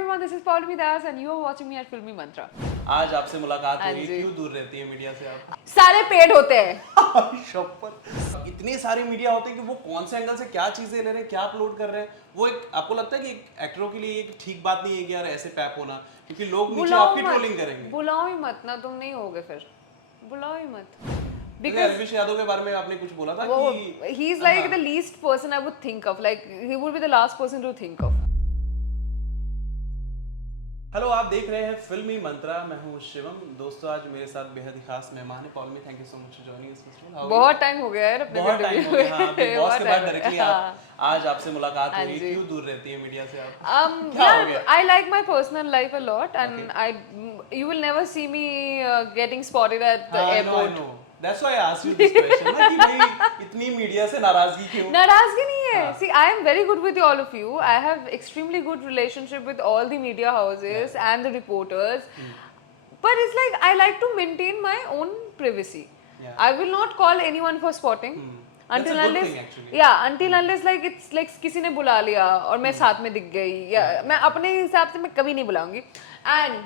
everyone, this is Paulmi Das and you are watching me at Filmy Mantra. आज आपसे मुलाकात हो रही है, जी। क्यों दूर रहती है मीडिया से आप? सारे पेड होते हैं। शपथ, इतने सारे मीडिया होते हैं कि वो कौन से एंगल से क्या चीजें ले रहे हैं, क्या अपलोड कर रहे हैं, वो एक आपको लगता है कि एक एक्टरों के लिए एक ठीक बात नहीं है कि यार ऐसे पैप होना, क्योंकि लोग नीचे आपकी ट्रोलिंग करेंगे। बुलाओ ही मत ना, तुम नहीं होगे फिर, बुलाओ ही मत। Because अरविश यादव के बारे में आपने कुछ बोला था कि he is like the least person I would think of, like he would be the last person to think of. Hello, आप देख रहे हैं फिल्मी मंत्रा, मैं हूं शिवम। दोस्तों, आज मेरे साथ बेहद ही खास मेहमान है Paulami. Thank you so much for joining इस फेस्टिवल। बहुत टाइम हो गया यार अपने बहुत टाइम हो गया। हां, बिग बॉस के बाद डायरेक्टली हाँ। आज आपसे मुलाकात हो रही है, क्यों दूर रहती है मीडिया से आप? Yeah, I like my personal life a lot, and you will never see me getting spotted at the airport. I know. That's why I asked you this question ना, कि भाई इतनी मीडिया से नाराजगी क्यों? नाराजगी नहीं है। See, I am very good with all of you. I have extremely good relationship with all the media houses and the reporters. But it's like I like to maintain my own privacy. I will not call anyone for spotting. Until unless like it's like किसी ने बुला लिया और मैं साथ में दिख गई, या मैं अपने हिसाब से मैं कभी नहीं बुलाऊंगी। And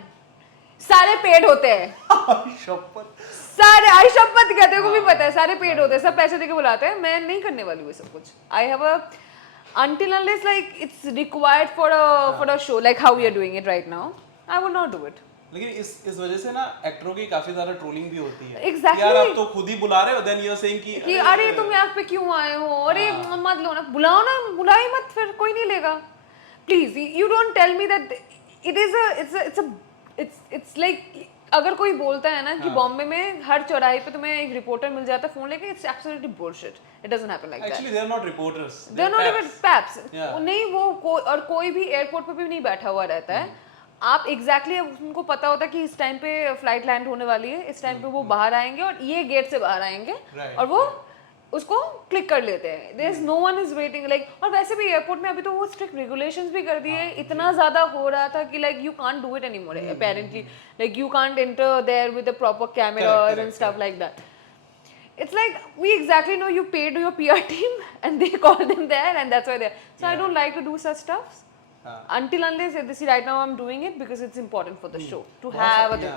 सारे पेड होते हैं। शपथ। सारे आई शपथ कहते को भी पता है, सारे पेड होते हैं, सब पैसे देके बुलाते हैं। मैं नहीं करने वाली हूँ सब कुछ। I have a until unless like it's required for a show like how we are doing it right now, I will not do it. लेकिन इस वजह से ना एक्टरों की काफी ज्यादा ट्रोलिंग भी होती है। Exactly. यार आप तो खुद ही बुला रहे हो, देन यू आर सेइंग कि अरे तुम यहाँ पे क्यों आए हो, अरे मत लो ना, बुलाओ ना, बुला ही मत, फिर कोई नहीं लेगा। Please you don't tell me that it's like अगर कोई बोलता है ना कि बॉम्बे में हर चौराहे पे तुम्हें एक रिपोर्टर मिल जाता है फोन लेके, it's absolutely bullshit. It doesn't happen like that. Actually they are not reporters, they are not even paps. नहीं, वो और कोई भी एयरपोर्ट पे भी नहीं बैठा हुआ रहता है। आप एग्जैक्टली उनको पता होता है कि इस टाइम पे फ्लाइट लैंड होने वाली है, इस टाइम पे वो बाहर आएंगे और ये गेट से बाहर आएंगे और वो उसको क्लिक कर लेते हैं। There is no one is waiting like. और वैसे भी एयरपोर्ट में अभी तो वो स्ट्रिक्ट रेगुलेशंस भी कर दिए। इतना ज्यादा हो रहा था कि like you can't do it anymore apparently, like you can't enter there with a proper cameras and stuff like that. It's like we exactly know you paid your PR team and they call them there and that's why they're. So I don't like to do such stuff. Until unless this right now I'm doing it because it's important for the show to have a thing.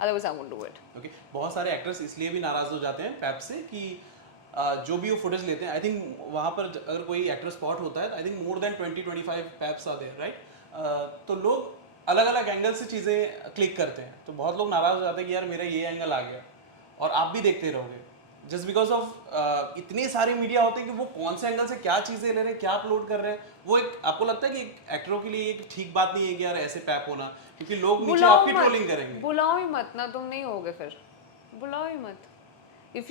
Otherwise I won't do it. Okay. बहुत सारे actors इसलिए भी नाराज हो जाते हैं pipe से कि जो भी वो फुटेज लेते हैं, आई थिंक वहाँ पर अगर कोई एक्टर स्पॉट होता है, I think more than 20-25 paps are there, right? तो लोग अलग अलग एंगल से चीज़ें क्लिक करते हैं, तो बहुत लोग नाराज हो जाते हैं कि यार मेरा ये एंगल आ गया, और आप भी देखते रहोगे जस्ट बिकॉज ऑफ इतने सारे मीडिया होते हैं कि वो कौन से एंगल से क्या चीज़ें ले रहे हैं, क्या अपलोड कर रहे हैं। वो एक आपको लगता है कि एक एक्टरों के लिए एक ठीक बात नहीं है कि यार ऐसे पैप होना, क्योंकि लोग नीचे आपकी ट्रोलिंग करेंगे। बुलाओ ही मत ना, तुम नहीं होगे फिर, बुलाओ ही मत। If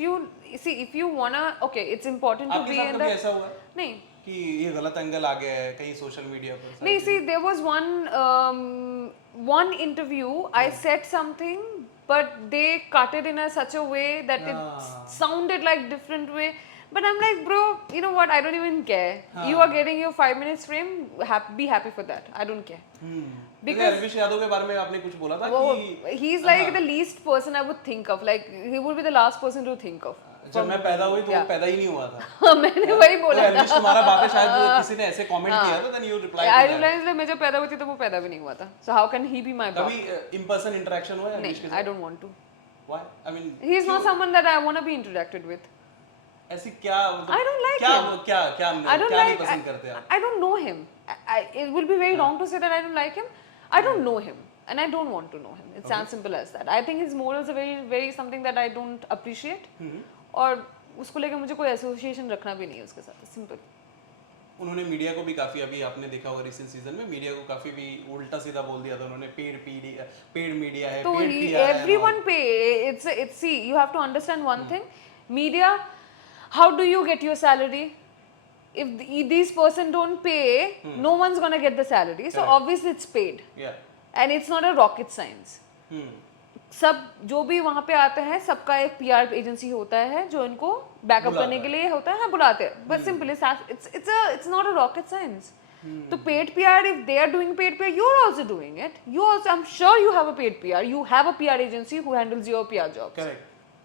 you wanna, okay, it's important to be in the. ऐसा हुआ नहीं कि ये गलत एंगल आ गया है कहीं सोशल मीडिया पर? नहीं, see, there was one interview I said something but they cut it in such a way that it sounded like different way, but I'm like, bro, you know what, I don't even care. You are getting your 5 minutes frame, be happy for that, I don't care. Because Arvish Yadav के बारे में आपने कुछ बोला था कि he is like the least person I would think of, like he would be the last person to think of. जब मैं पैदा हुई तो वो पैदा ही नहीं हुआ था। मैंने वही बोला था। अरविश तुम्हारा बाप है, शायद वो किसी ने ऐसे कमेंट किया था, then you replied. I realized मैं जब पैदा हुई थी तो वो पैदा भी नहीं हुआ था, so how can he be my बाप? कभी in person interaction हुआ है अरविश के साथ? I don't want to. Why? I mean, he is not someone that I want to be interacted with. ऐसी क्या I don't like him. क्या नहीं पसंद करते आप? I don't know him. It will be very wrong to say that I don't like him. I don't know him and I don't want to know him. It's as simple as that. I think his morals are very something that I don't appreciate. और उसको लेके मुझे कोई association रखना भी नहीं है उसके साथ, सिंपल। उन्होंने मीडिया को भी काफी, अभी आपने देखा होगा रिसेंट सीजन में, मीडिया को काफी भी उल्टा सीधा बोल दिया था उन्होंने। पेड मीडिया है, तो everyone pay. It's see, you have to understand one thing. Media, how do you get your salary? If these person don't pay, no one's gonna get the salary. So obviously it's paid. Yeah. And it's not a rocket science. सब जो भी वहाँ पे आते हैं, सबका एक PR agency होता है जो इनको बैकअप करने के लिए होता है, हाँ बुलाते हैं, but simply it's not a rocket science. तो paid PR, if they are doing paid PR, you're also doing it. You also, I'm sure you have a paid PR. You have a PR agency who handles your PR jobs.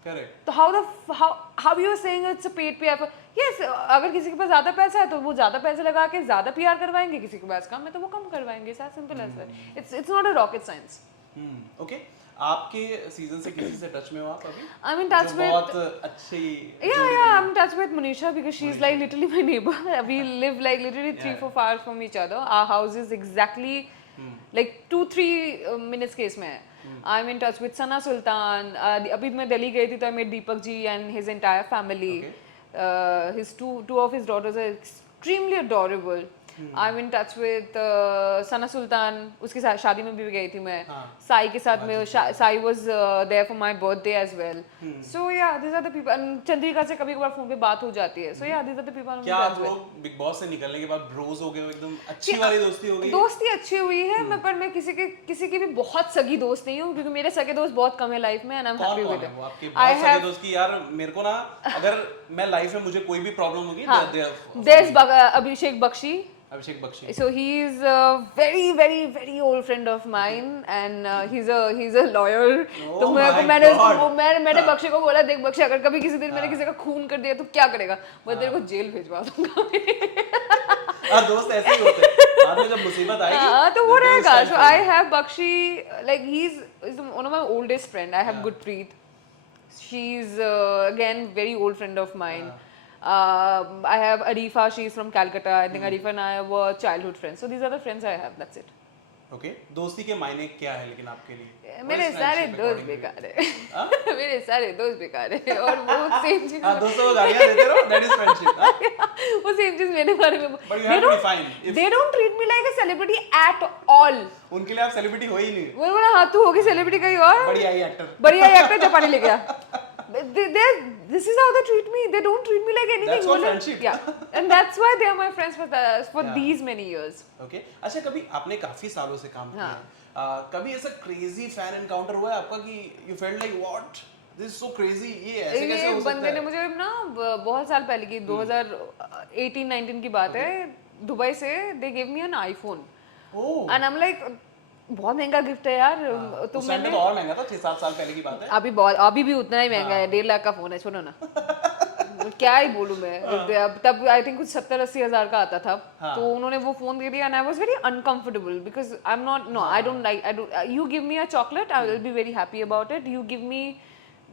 Correct. So how you are saying it's a paid PR? Yes अगर किसी के पास ज्यादा पैसा है तो वो ज्यादा पैसे लगा के ज्यादा पीआर करवाएंगे, किसी के पास कम है तो वो कम करवाएंगे, as simple as that. It's not a rocket science. Okay, आपके सीजन से किसी से टच में हो आप अभी? आई एम इन टच जो विद, बहुत अच्छी yeah, I am in touch with Manisha because she's like literally my neighbor. We live like literally 3-4 hours from each other. Our house is exactly like 2-3 minutes के इसमें है। I'm in touch with Sana Sultan. अभी मैं दिल्ली गई थी तो I met Deepak ji and his entire family. His two of his daughters are extremely adorable. I'm in touch with Sana Sultan. उसकी शादी में भी गई थी मैं। साई के साथ में, Sai was there for my birthday as well. So yeah, these are the people. And Chandrika से कभी कभार फोन पे बात हो जाती है. So yeah, these are the people I'm in क्या touch आप with. लोग बिग बॉस से निकलने के बाद ब्रोज हो गए हो, एकदम अच्छी वाली दोस्ती हो गई? दोस्ती अच्छी हुई है, पर मैं किसी की भी बहुत सगी दोस्त नहीं हूँ, क्योंकि मेरे सगे दोस्त बहुत कम है लाइफ में, and I am happy with it. वो आपके बहुत सारे दोस्त की यार, मेरे को ना अगर मैं लाइफ में मुझे कोई भी प्रॉब्लम होगी, अभिषेक बख्शी। अभिषेक Bakshi. So he is a very old friend of mine and he's a lawyer. तो मैंने बख्शी को बोला, देख बख्शी, अगर कभी किसी दिन मैंने किसी का खून कर दिया तो क्या करेगा? मैं तेरे को जेल भिजवा दूंगा। और दोस्त ऐसे ही होते हैं, बाद में जब मुसीबत आएगी तो वो रहेगा। So I have Bakshi, like he's one of my oldest friend. I have Gurpreet. She's again very old friend of mine. I have Arifa, she's from Calcutta. I think Arifa and I were childhood friends. So these are the friends I have. That's it. Okay. दोस्ती के मायने क्या है लेकिन आपके लिए? मेरे सारे दोस्त बेकार है। मेरे सारे दोस्त बेकार है और वो सेम चीज। हाँ, दोस्तों को गालियाँ देते रहो, that is friendship। वो सेम चीज मेरे बारे में। But you have to define. They don't treat me like a celebrity at all. उनके लिए आप सेलिब्रिटी हो ही नहीं। वो बोला हाँ तू होगी सेलिब्रिटी कहीं और। बढ़िया ही एक्टर। बढ़िया ही एक्टर जापानी ले गया। This is how they treat me. They don't treat me like anything. That's called friendship. Yeah, and that's why they are my friends for these many years. Okay. अच्छा, कभी आपने काफी सालों से काम किया है, कभी ऐसा क्रेजी फैन एनकाउंटर हुआ है आपका कि you felt like what? This is so crazy. ये ऐसे कैसे हो सकता है? बंदे ने मुझे ना बहुत साल पहले की 2018-19 की बात है, दुबई से they gave me an iPhone. Oh. And I'm like, बहुत महंगा गिफ्ट है यार। तो मैंने तो और महंगा था, 6-7 साल पहले की बात है। अभी भी उतना ही महंगा है, 1.5 लाख का फोन है, छोड़ो ना। क्या ही बोलूं मैं। तब आई थिंक कुछ 70-80 हजार का आता था। तो उन्होंने वो फोन दे दिया and I was very uncomfortable because I am not, no I don't you give me a chocolate, I will be very happy about it. You give me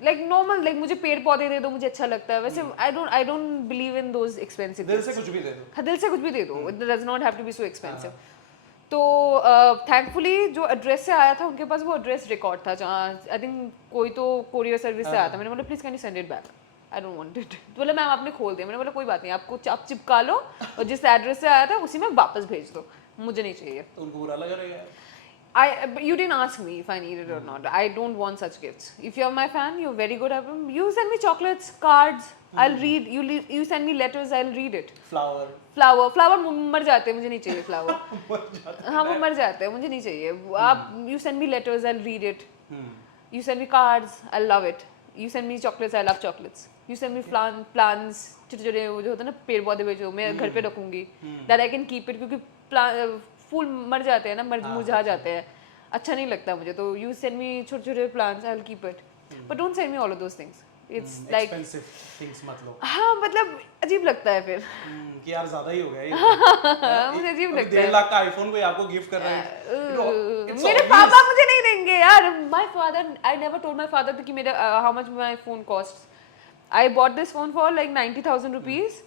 like normal, like मुझे पेड़ पौधे दे दो, मुझे अच्छा लगता है। वैसे I don't believe in those expensive. दिल से कुछ भी दे दो। दिल से कुछ भी दे दो, it does not have to be so expensive. तो थैंकफुली जो एड्रेस से आया था उनके पास वो एड्रेस रिकॉर्ड था, जहाँ आई थिंक कोई तो कोरियर सर्विस से आया था। मैंने बोला please can you send it back, I don't want it. तो बोला मैम आपने खोल दिया। मैंने बोला कोई बात नहीं, आप चिपका लो और जिस एड्रेस से आया था उसी में वापस भेज दो, मुझे नहीं चाहिए। तो उनको बुरा लगा रहेगा। You didn't ask me if I need it or not. I don't want such gifts. If you're my fan, you're very good at them. You send me chocolates, cards. I'll read. You send me letters. I'll read it. Flower मर जाते हैं, मुझे नहीं चाहिए flower. हाँ वो मर जाते हैं, मुझे नहीं चाहिए। आप you send me letters, I'll read it. You send me cards, I'll love it. You send me chocolates, I love chocolates. You send me plants, छोटे-छोटे वो जो होता है ना पेड़ पौधे भेजो, मैं घर पे रखूंगी. That I can keep it, क्योंकि फूल मर जाते हैं ना, मुरझा जाते हैं, अच्छा नहीं लगता मुझे। तो you send me छोटे-छोटे plants, I'll keep it. But don't send me all of those things. It's like expensive things मत लो। हाँ मतलब अजीब लगता है फिर कि यार ज्यादा ही हो गया ये। मुझे अजीब लगता है। 1.5 लाख का आईफोन कोई आपको गिफ्ट कर रहा है। मेरे पापा मुझे नहीं देंगे यार। My father, I never told my father कि मेरा how much my phone costs. I bought this phone for like 90,000 rupees.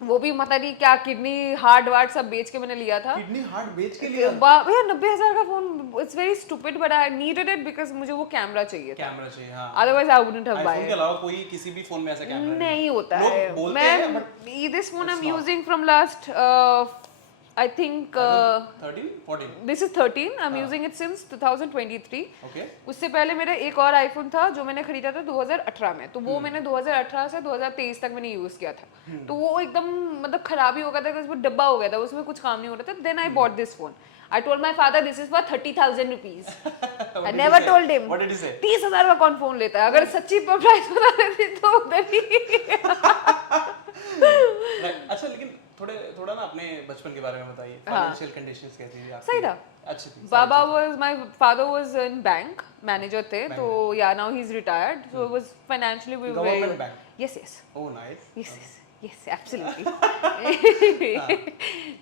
वो भी मतलब नहीं क्या, किडनी हार्ड वार्ड सब बेच के मैंने लिया था। किडनी हार्ड बेच के लिया? भैया 90,000 का phone, it's very stupid but I needed it because मुझे वो कैमरा चाहिए था। हाँ। Otherwise I wouldn't have buy. IPhone के अलावा कोई किसी भी फोन में ऐसा कैमरा नहीं होता है। मैं this phone I am using from last I think 13-14 this is 13. I'm using it since 2023. Okay. उससे पहले मेरा एक और आईफोन था जो मैंने खरीदा था 2018 में, तो वो मैंने 2018 से 2023 तक मैंने यूज किया था। तो वो एकदम मतलब खराब ही हो गया था, उसमें डब्बा हो गया था, उसमें कुछ काम नहीं हो रहा था। Then I bought this phone. I told my father this is for 30,000 rupees. I never told him. What did he say? 30,000 का कौन फोन लेता है? अगर सच्ची प्राइस बता देती तो उधर ही। अच्छा लेकिन थोड़ा ना अपने बचपन के बारे में बताइए। फाइनेंशियल कंडीशंस कैसी थी आपकी? सही था। अच्छी थी। बाबा was, my father was in bank manager थे, तो yeah now he's retired, so it was financially we were Government bank? yes. Oh nice. Yes. Yes, absolutely.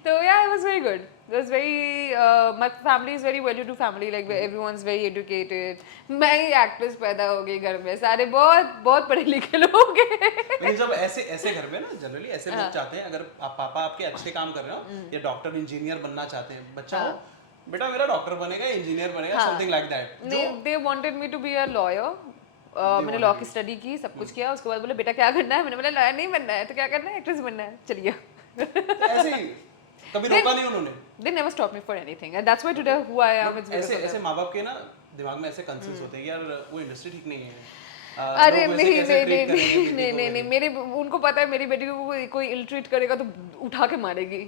So yeah, it was very good. It was very. My family is very well-to-do family. Like everyone's very educated. मैं ही actress पैदा हो गई घर में. सारे बहुत बहुत पढ़े लिखे लोग हैं. लेकिन जब ऐसे ऐसे घर में ना जनरली ऐसे लोग चाहते हैं, अगर आप पापा आपके अच्छे काम कर रहे हो या डॉक्टर इंजीनियर बनना चाहते हैं, बच्चा हो बेटा मेरा डॉक्टर बनेगा, इंजीनियर बनेगा, something like that. They wanted me to be a lawyer. मैंने लॉ की स्टडी की, सब कुछ किया. उसके बाद बोले बेटा क्या करना है? मैंने बोला लॉयर नहीं बनना है तो क्या करना है? एक्ट्रेस बनना है. चलिए. ऐसे ही कभी रोका नहीं उन्होंने. They never stopped me for anything, and that's why today who I am. It's because ऐसे of ऐसे them. माँ बाप के ना दिमाग में ऐसे कंसर्न्स होते हैं कि यार वो इंडस्ट्री ठीक नहीं है. अरे लोग नहीं वैसे कैसे नहीं treat नहीं करेंगे नहीं बेटी नहीं को नहीं मेरे उनको पता है मेरी बेटी को कोई इल ट्रीट करेगा तो उठा के मारेगी.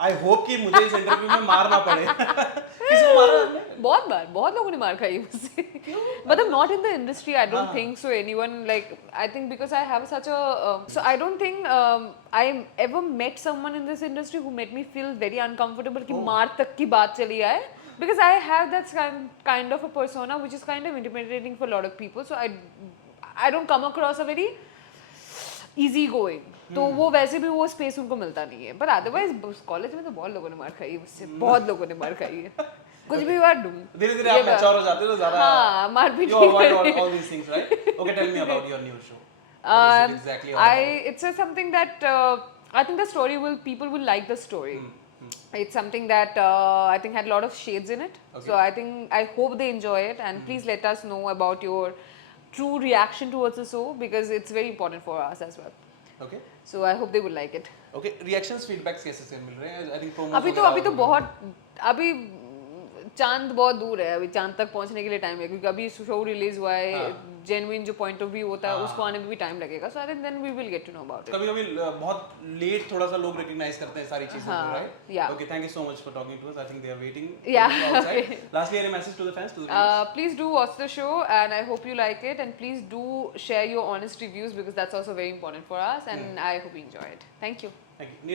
आई होप कि मुझे इस इंटरव्यू में मार ना पड़े. किसको मारा आपने? बहुत लोगों ने मार खाई मुझसे. मतलब not in the industry, I don't think so. Anyone like I think because I have such a so I don't think I ever met someone in this industry who made me feel very uncomfortable कि मार तक की बात चली आए. Because I have that kind of a persona which is kind of intimidating for a lot of people. So I don't come across a very easy going. तो वो वैसे भी वो स्पेस उनको मिलता नहीं है. पर अदरवाइज कॉलेज में तो बहुत लोगों ने मार खाई है मुझसे. बहुत लोगों ने मार खाई है. कुछ भी बार डूम. धीरे-धीरे आप मैच्योर हो जाते हो तो ज़्यादा. हाँ, मार भी You avoid all these things, right? Okay, tell me about your new show. What is it exactly all about? It's something that I think the story people will like the story. It's something that I think had a lot of shades in it. Okay. So I hope they enjoy it, and please let us know about your true reaction towards the show because it's very important for us as well. Okay. So I hope they will like it. Okay, reactions feedbacks कैसे से मिल रहे हैं? I think promos अभी वगैरह तो बहुत अभी चांद बहुत दूर है. अभी चांद तक पहुंचने के लिए टाइम है क्योंकि अभी शो रिलीज हुआ है. जेन्युइन जो पॉइंट ऑफ व्यू होता है उसको आने में भी टाइम लगेगा. So I think then we will get to know about it. कभी-कभी बहुत लेट थोड़ा सा लोग रिकॉग्नाइज करते हैं सारी चीजों को, right? yeah. Okay, thank you so much for talking to us. I think they are waiting. Yeah. outside. Lastly, any message to the fans? To the viewers? Please do watch the show and I hope you like it, and please do share your honest reviews because that's also very important for us, and I hope you enjoy it. Thank you. Thank you.